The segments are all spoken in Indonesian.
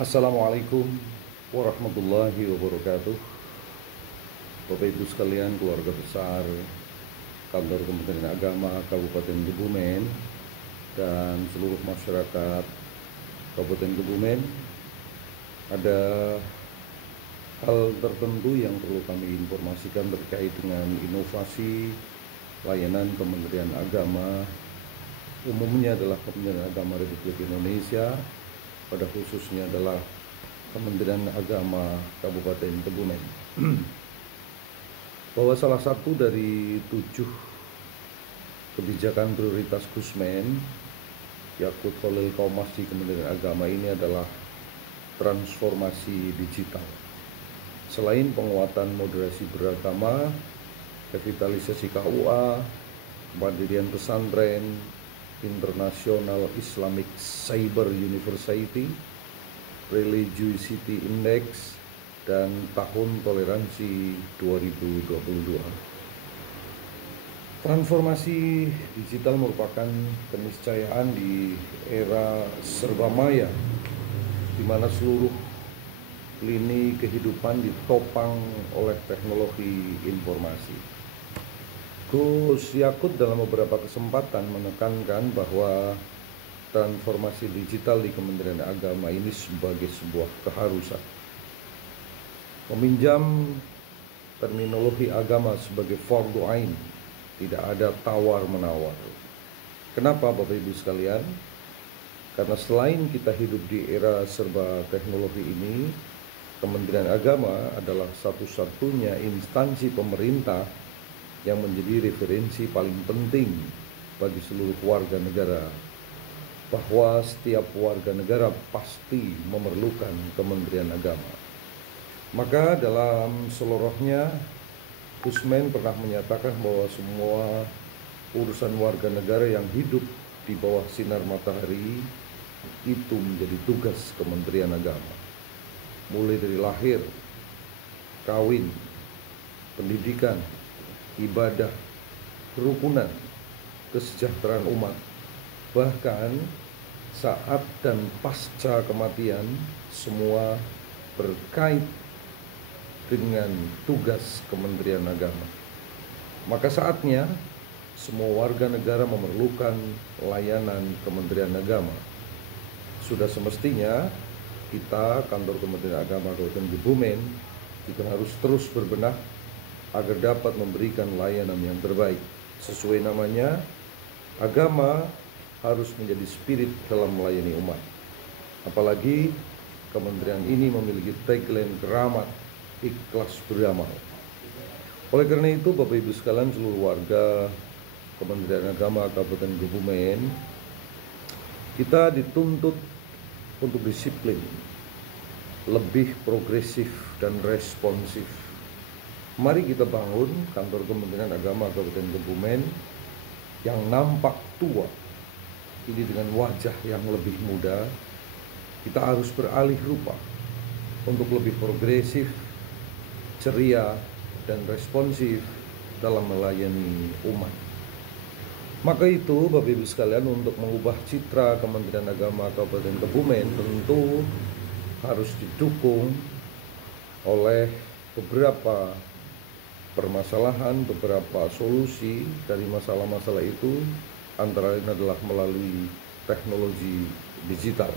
Assalamualaikum warahmatullahi wabarakatuh. Bapak Ibu sekalian, keluarga besar Kantor Kementerian Agama Kabupaten Kebumen dan seluruh masyarakat Kabupaten Kebumen, ada hal tertentu yang perlu kami informasikan terkait dengan inovasi layanan Kementerian Agama, umumnya adalah Kementerian Agama Republik Indonesia, pada khususnya adalah Kementerian Agama Kabupaten Kebumen. Bahwa salah satu dari 7 kebijakan prioritas Gusmen Yakut Khalil Qomas di Kementerian Agama ini adalah transformasi digital. Selain penguatan moderasi beragama, revitalisasi KUA, kemandirian pesantren, International Islamic Cyber University, Religiosity Index, dan Tahun Toleransi 2022. Transformasi digital merupakan keniscayaan di era serba maya, di mana seluruh lini kehidupan ditopang oleh teknologi informasi. Gus Yakut dalam beberapa kesempatan menekankan bahwa transformasi digital di Kementerian Agama ini sebagai sebuah keharusan. Meminjam terminologi agama sebagai fardhu ain, tidak ada tawar-menawar. Kenapa Bapak Ibu sekalian? Karena selain kita hidup di era serba teknologi ini, Kementerian Agama adalah satu-satunya instansi pemerintah yang menjadi referensi paling penting bagi seluruh warga negara, bahwa setiap warga negara pasti memerlukan Kementerian Agama. Maka dalam seluruhnya, Gusmen pernah menyatakan bahwa semua urusan warga negara yang hidup di bawah sinar matahari itu menjadi tugas Kementerian Agama. Mulai dari lahir, kawin, pendidikan, ibadah, kerukunan, kesejahteraan umat, bahkan saat dan pasca kematian, semua berkait dengan tugas Kementerian Agama. Maka saatnya semua warga negara memerlukan layanan Kementerian Agama. Sudah semestinya kita, Kantor Kementerian Agama Kabupaten Kebumen, juga harus terus berbenah agar dapat memberikan layanan yang terbaik. Sesuai namanya, agama harus menjadi spirit dalam melayani umat. Apalagi kementerian ini memiliki tagline keramat, ikhlas beramal. Oleh karena itu, Bapak Ibu sekalian, seluruh warga Kementerian Agama Kabupaten Kebumen, kita dituntut untuk disiplin, lebih progresif dan responsif. Mari kita bangun Kantor Kementerian Agama Kabupaten Kebumen yang nampak tua ini dengan wajah yang lebih muda. Kita harus beralih rupa untuk lebih progresif, ceria, dan responsif dalam melayani umat. Maka itu Bapak Ibu sekalian, untuk mengubah citra Kementerian Agama Kabupaten Kebumen tentu harus didukung oleh beberapa permasalahan, beberapa solusi dari masalah-masalah itu, antara lain adalah melalui teknologi digital.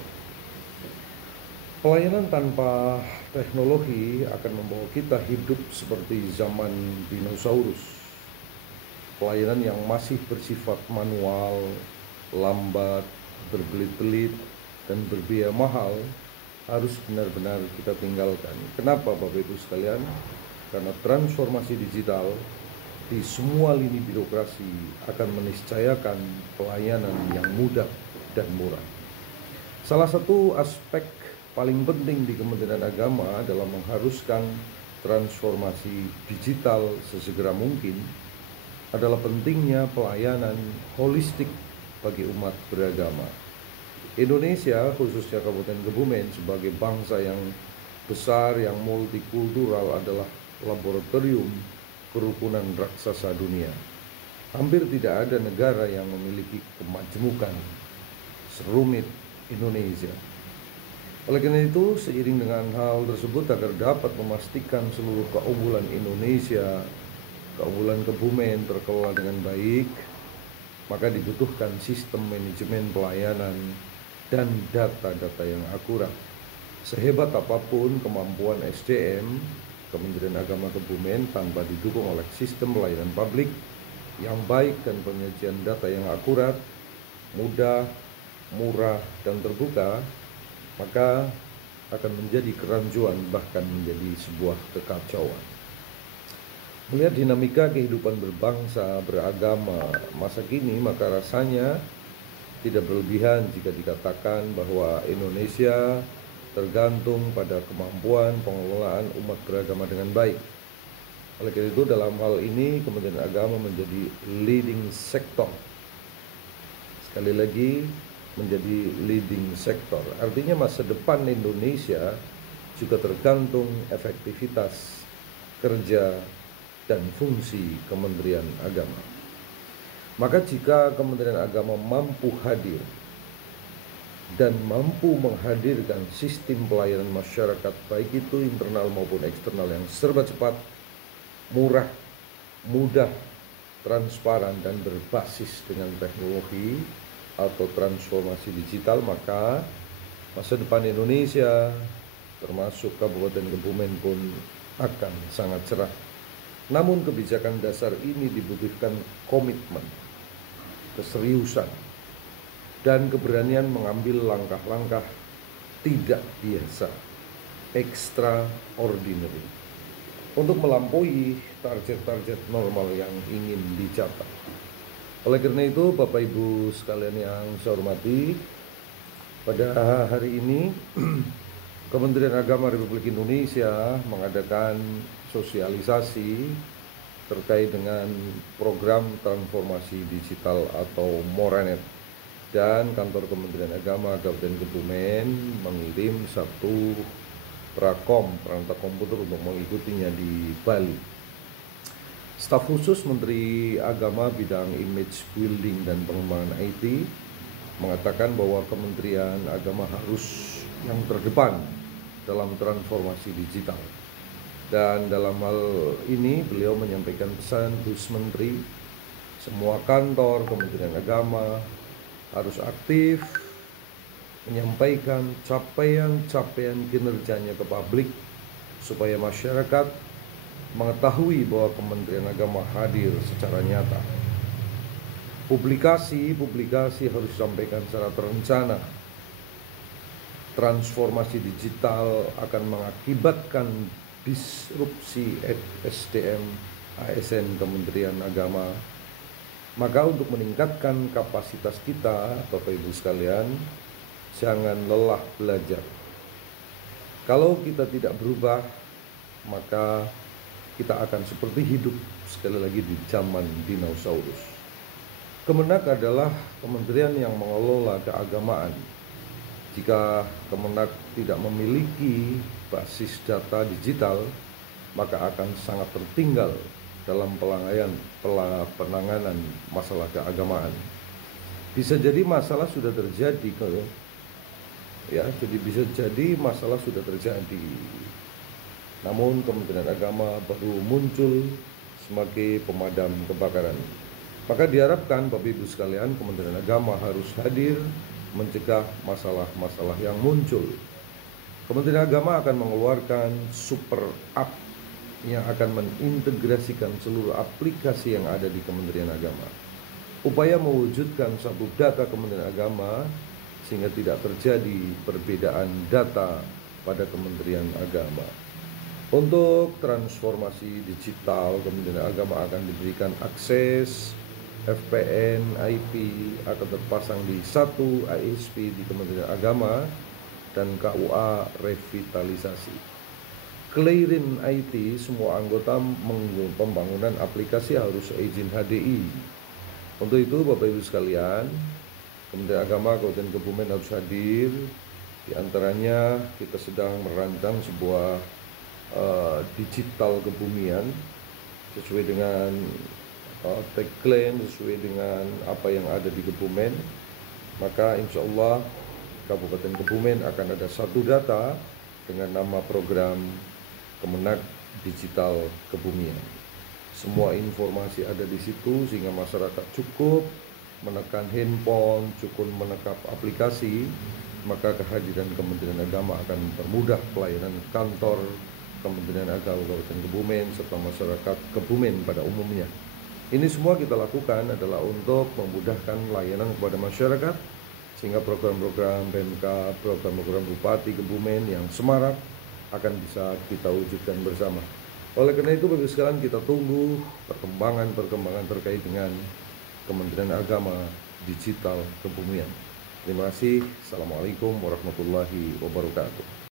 Pelayanan tanpa teknologi akan membawa kita hidup seperti zaman dinosaurus. Pelayanan yang masih bersifat manual, lambat, berbelit-belit, dan berbiaya mahal harus benar-benar kita tinggalkan. Kenapa Bapak Ibu sekalian? Karena transformasi digital di semua lini birokrasi akan meniscayakan pelayanan yang mudah dan murah. Salah satu aspek paling penting di Kementerian Agama dalam mengharuskan transformasi digital sesegera mungkin adalah pentingnya pelayanan holistik bagi umat beragama. Indonesia, khususnya Kabupaten Kebumen, sebagai bangsa yang besar, yang multikultural, adalah laboratorium kerukunan raksasa dunia. Hampir tidak ada negara yang memiliki kemajmukan serumit Indonesia. Oleh karena itu, seiring dengan hal tersebut, agar dapat memastikan seluruh keunggulan Indonesia, keunggulan Kebumen terkelola dengan baik, maka dibutuhkan sistem manajemen pelayanan dan data-data yang akurat. Sehebat apapun kemampuan SDM Kementerian Agama Kebumen, tanpa didukung oleh sistem pelayanan publik yang baik dan penyajian data yang akurat, mudah, murah, dan terbuka, maka akan menjadi kerancuan, bahkan menjadi sebuah kekacauan. Melihat dinamika kehidupan berbangsa, beragama masa kini, maka rasanya tidak berlebihan jika dikatakan bahwa Indonesia tergantung pada kemampuan pengelolaan umat beragama dengan baik. Oleh karena itu, dalam hal ini Kementerian Agama menjadi leading sector. Sekali lagi, menjadi leading sector. Artinya masa depan Indonesia juga tergantung efektivitas kerja dan fungsi Kementerian Agama. Maka jika Kementerian Agama mampu hadir dan mampu menghadirkan sistem pelayanan masyarakat, baik itu internal maupun eksternal, yang serba cepat, murah, mudah, transparan, dan berbasis dengan teknologi atau transformasi digital, maka masa depan Indonesia termasuk Kabupaten Kebumen pun akan sangat cerah. Namun kebijakan dasar ini dibutuhkan komitmen, keseriusan, dan keberanian mengambil langkah-langkah tidak biasa, extraordinary, untuk melampaui target-target normal yang ingin dicapai. Oleh karena itu, Bapak Ibu sekalian yang saya hormati, pada hari ini Kementerian Agama Republik Indonesia mengadakan sosialisasi terkait dengan program transformasi digital atau Moranet, dan kantor Kementerian Agama Kabupaten Kebumen mengirim satu perangkat komputer untuk mengikutinya di Bali. Staf khusus Menteri Agama bidang image building dan pengembangan IT mengatakan bahwa Kementerian Agama harus yang terdepan dalam transformasi digital. Dan dalam hal ini beliau menyampaikan pesan Gus Menteri, semua kantor Kementerian Agama harus aktif menyampaikan capaian-capaian kinerjanya ke publik supaya masyarakat mengetahui bahwa Kementerian Agama hadir secara nyata. Publikasi harus disampaikan secara terencana. Transformasi digital akan mengakibatkan disrupsi SDM ASN Kementerian Agama. Maka untuk meningkatkan kapasitas kita, Bapak Ibu sekalian, jangan lelah belajar. Kalau kita tidak berubah, maka kita akan seperti hidup sekali lagi di zaman dinosaurus. Kemenak adalah kementerian yang mengelola keagamaan. Jika Kemenak tidak memiliki basis data digital, maka akan sangat tertinggal dalam penanganan masalah keagamaan. Bisa jadi masalah sudah terjadi, jadi bisa jadi masalah sudah terjadi. Namun Kementerian Agama baru muncul sebagai pemadam kebakaran. Maka diharapkan Bapak Ibu sekalian, Kementerian Agama harus hadir mencegah masalah-masalah yang muncul. Kementerian Agama akan mengeluarkan super app yang akan mengintegrasikan seluruh aplikasi yang ada di Kementerian Agama. Upaya mewujudkan satu data Kementerian Agama sehingga tidak terjadi perbedaan data pada Kementerian Agama. Untuk transformasi digital, Kementerian Agama akan diberikan akses VPN IP akan terpasang di satu ISP di Kementerian Agama dan KUA revitalisasi. Clearing IT, semua anggota pembangunan aplikasi harus izin HDI. Untuk itu Bapak Ibu sekalian, Kementerian Agama Kabupaten Kebumen harus hadir. Di antaranya kita sedang merancang sebuah digital kebumian sesuai dengan tagline, sesuai dengan apa yang ada di Kebumen. Maka insya Allah Kabupaten Kebumen akan ada satu data dengan nama program Kemenag Digital Kebumian. Semua informasi ada di situ sehingga masyarakat cukup menekan handphone, cukup menekan aplikasi, maka kehadiran Kementerian Agama akan mempermudah pelayanan kantor Kementerian Agama Kabupaten Kebumen serta masyarakat Kebumen pada umumnya. Ini semua kita lakukan adalah untuk memudahkan layanan kepada masyarakat sehingga program-program PMK, program-program Bupati Kebumen yang semarak akan bisa kita wujudkan bersama. Oleh karena itu, bagi sekalian kita tunggu perkembangan terkait dengan Kementerian Agama Digital Kebumian. Terima kasih. Assalamualaikum warahmatullahi wabarakatuh.